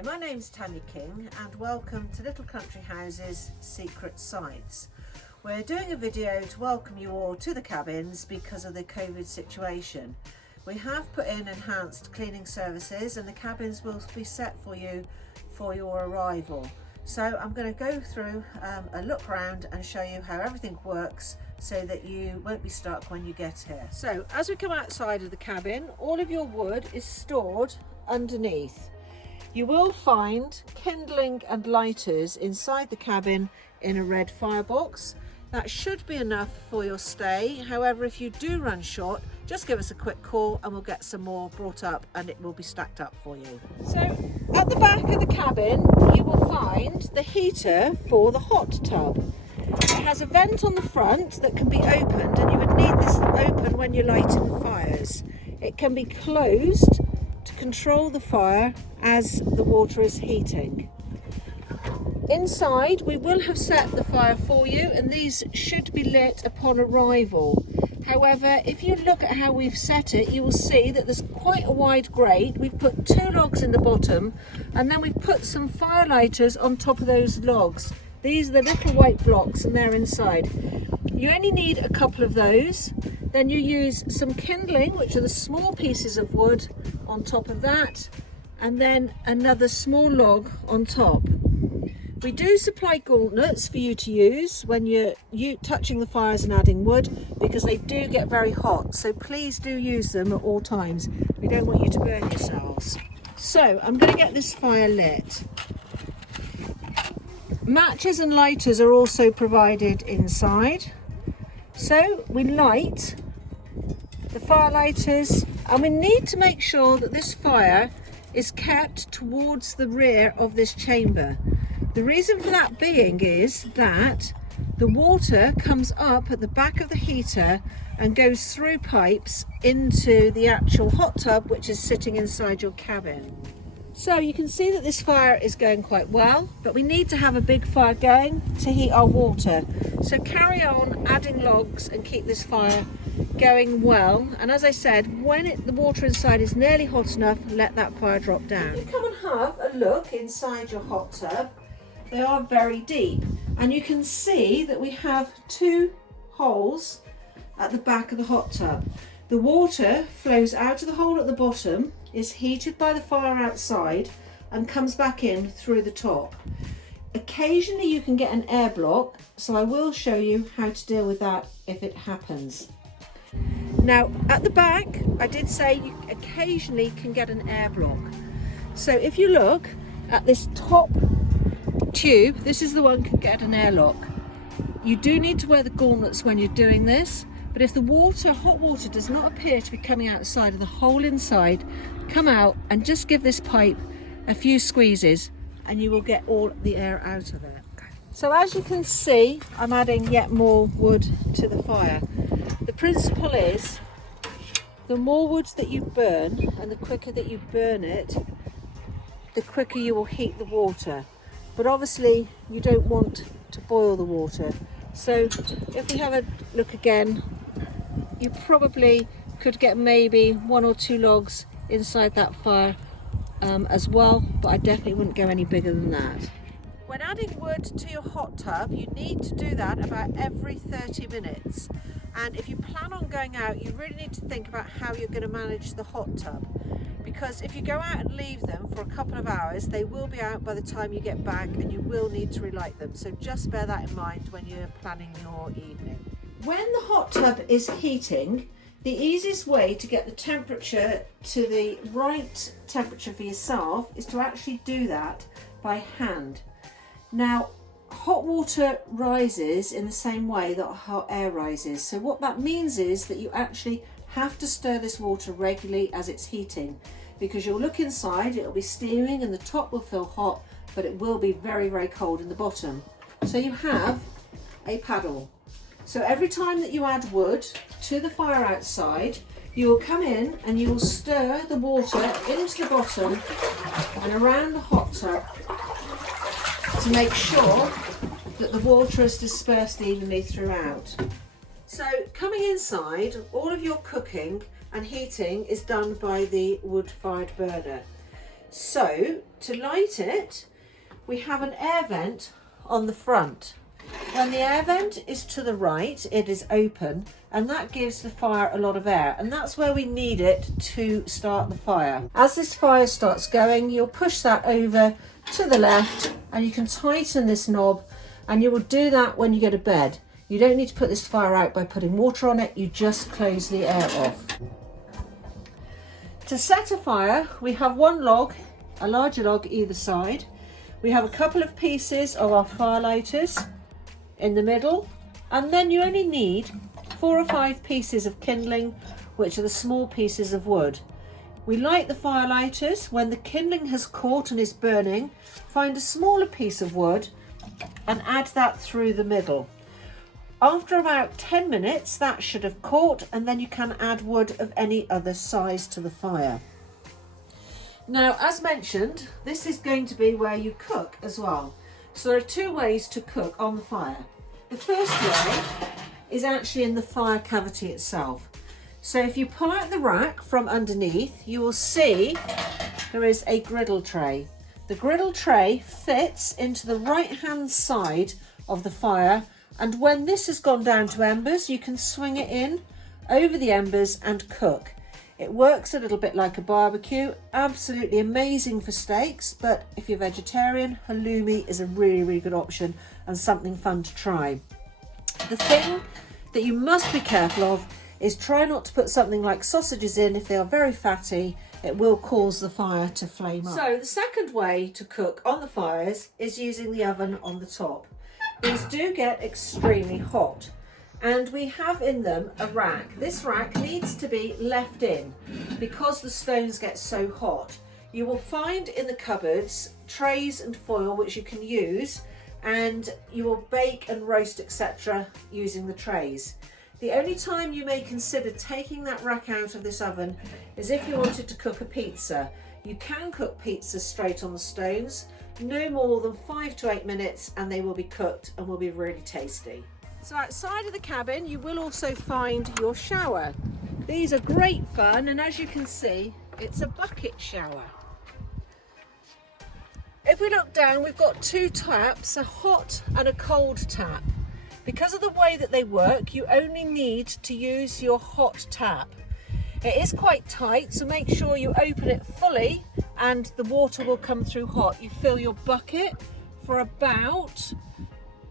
Hi, my name's Tanya King and welcome to Little Country Houses Secret Sites. We're doing a video to welcome you all to the cabins because of the COVID situation. We have put in enhanced cleaning services and the cabins will be set for you for your arrival. So I'm going to go through a look around and show you how everything works so that you won't be stuck when you get here. So as we come outside of the cabin, all of your wood is stored underneath. You will find kindling and lighters inside the cabin in a red firebox. That should be enough for your stay. However, if you do run short, just give us a quick call and we'll get some more brought up and it will be stacked up for you. So at the back of the cabin, you will find the heater for the hot tub. It has a vent on the front that can be opened, and you would need this open when you're lighting fires. It can be closed to control the fire as the water is heating. Inside we will have set the fire for you and these should be lit upon arrival. However, if you look at how we've set it, you will see that there's quite a wide grate. We've put 2 logs in the bottom and then we've put some fire lighters on top of those logs. These are the little white blocks and they're inside. You only need a couple of those. Then you use some kindling, which are the small pieces of wood on top of that, and then another small log on top. We do supply gauntlets for you to use when you're touching the fires and adding wood, because they do get very hot, so please do use them at all times. We don't want you to burn yourselves. So I'm going to get this fire lit. Matches and lighters are also provided inside. So we light the fire lighters and we need to make sure that this fire is kept towards the rear of this chamber. The reason for that being is that the water comes up at the back of the heater and goes through pipes into the actual hot tub, which is sitting inside your cabin. So you can see that this fire is going quite well, but we need to have a big fire going to heat our water. So carry on adding logs and keep this fire going well. And as I said, when the water inside is nearly hot enough, let that fire drop down. You come and have a look inside your hot tub. They are very deep and you can see that we have 2 holes at the back of the hot tub. The water flows out of the hole at the bottom, is heated by the fire outside and comes back in through the top. Occasionally you can get an air block, so I will show you how to deal with that if it happens. Now at the back, I did say you occasionally can get an air block. So if you look at this top tube, this is the one that can get an airlock. You do need to wear the gauntlets when you're doing this. But if the hot water does not appear to be coming outside of the hole inside, come out and just give this pipe a few squeezes and you will get all the air out of it. So as you can see, I'm adding yet more wood to the fire. The principle is, the more wood that you burn and the quicker that you burn it, the quicker you will heat the water. But obviously you don't want to boil the water. So if we have a look again, you probably could get maybe 1 or 2 logs inside that fire as well, but I definitely wouldn't go any bigger than that. When adding wood to your hot tub, you need to do that about every 30 minutes. And if you plan on going out, you really need to think about how you're going to manage the hot tub. Because if you go out and leave them for a couple of hours, they will be out by the time you get back and you will need to relight them. So just bear that in mind when you're planning your evening. When the hot tub is heating, the easiest way to get the temperature to the right temperature for yourself is to actually do that by hand. Now, hot water rises in the same way that hot air rises. So what that means is that you actually have to stir this water regularly as it's heating, because you'll look inside, it'll be steaming and the top will feel hot, but it will be very, very cold in the bottom. So you have a paddle. So every time that you add wood to the fire outside, you will come in and you will stir the water into the bottom and around the hot tub to make sure that the water is dispersed evenly throughout. So coming inside, all of your cooking and heating is done by the wood-fired burner. So to light it, we have an air vent on the front. When the air vent is to the right, it is open, and that gives the fire a lot of air, and that's where we need it to start the fire. As this fire starts going, you'll push that over to the left and you can tighten this knob, and you will do that when you go to bed. You don't need to put this fire out by putting water on it, you just close the air off. To set a fire, we have one log, a larger log either side. We have a couple of pieces of our fire lighters in the middle, and then you only need 4 or 5 pieces of kindling, which are the small pieces of wood. We light the fire lighters. When the kindling has caught and is burning, find a smaller piece of wood and add that through the middle. After about 10 minutes that should have caught, and then you can add wood of any other size to the fire. Now, as mentioned, this is going to be where you cook as well. So there are 2 ways to cook on the fire. The first way is actually in the fire cavity itself. So if you pull out the rack from underneath, you will see there is a griddle tray. The griddle tray fits into the right hand side of the fire, and when this has gone down to embers, you can swing it in over the embers and cook. It works a little bit like a barbecue, absolutely amazing for steaks, but if you're vegetarian, halloumi is a really, really good option and something fun to try. The thing that you must be careful of is try not to put something like sausages in. If they are very fatty, it will cause the fire to flame up. So the second way to cook on the fires is using the oven on the top. These do get extremely hot, and we have in them a rack. This rack needs to be left in because the stones get so hot. You will find in the cupboards trays and foil which you can use, and you will bake and roast etc. using the trays. The only time you may consider taking that rack out of this oven is if you wanted to cook a pizza. You can cook pizzas straight on the stones, no more than 5 to 8 minutes, and they will be cooked and will be really tasty. So outside of the cabin you will also find your shower. These are great fun, and as you can see, it's a bucket shower. If we look down, we've got 2 taps, a hot and a cold tap. Because of the way that they work, you only need to use your hot tap. It is quite tight, so make sure you open it fully and the water will come through hot. You fill your bucket for about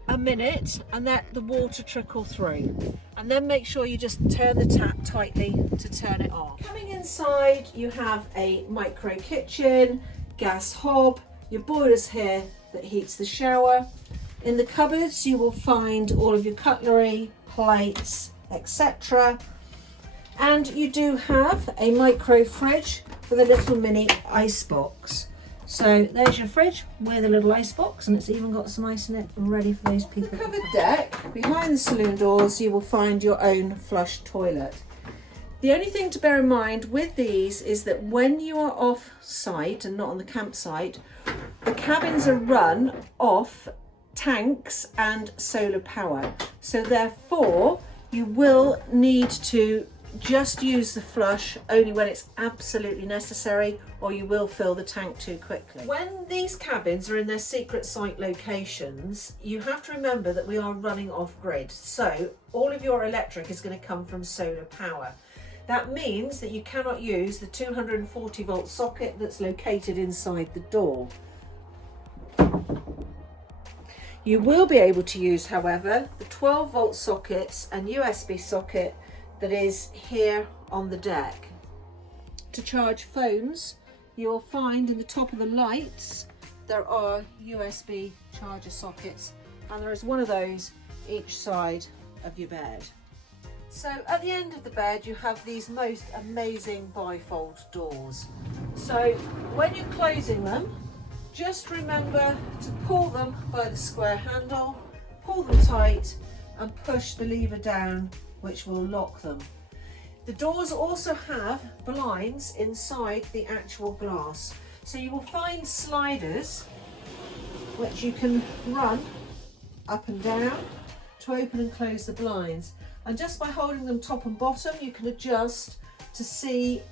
a minute and let the water trickle through. And then make sure you just turn the tap tightly to turn it off. Coming inside, you have a micro kitchen, gas hob, your boiler's here that heats the shower. In the cupboards you will find all of your cutlery, plates, etc. And you do have a micro fridge with a little mini ice box. So there's your fridge with a little ice box, and it's even got some ice in it ready for those people. On the covered deck, behind the saloon doors, you will find your own flush toilet. The only thing to bear in mind with these is that when you are off site and not on the campsite, the cabins are run off tanks and solar power. So therefore you will need to just use the flush only when it's absolutely necessary, or you will fill the tank too quickly. When these cabins are in their secret site locations, you have to remember that we are running off grid. So all of your electric is going to come from solar power. That means that you cannot use the 240 volt socket that's located inside the door. You will be able to use, however, the 12 volt sockets and USB socket that is here on the deck. To charge phones, you'll find in the top of the lights there are USB charger sockets, and there is one of those each side of your bed. So at the end of the bed you have these most amazing bifold doors. So when you're closing them, just remember to pull them by the square handle, pull them tight and push the lever down, which will lock them. The doors also have blinds inside the actual glass. So you will find sliders which you can run up and down to open and close the blinds. And just by holding them top and bottom, you can adjust to see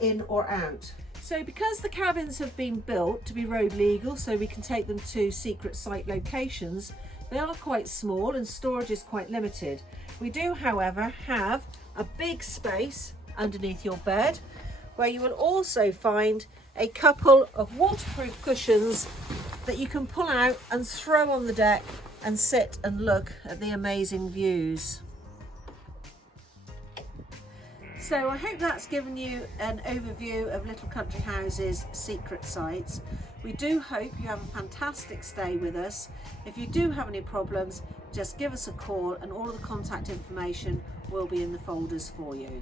in or out. So because the cabins have been built to be road legal, so we can take them to secret site locations, they are quite small and storage is quite limited. We do, however, have a big space underneath your bed where you will also find a couple of waterproof cushions that you can pull out and throw on the deck and sit and look at the amazing views. So I hope that's given you an overview of Little Country House's secret sites. We do hope you have a fantastic stay with us. If you do have any problems, just give us a call and all of the contact information will be in the folders for you.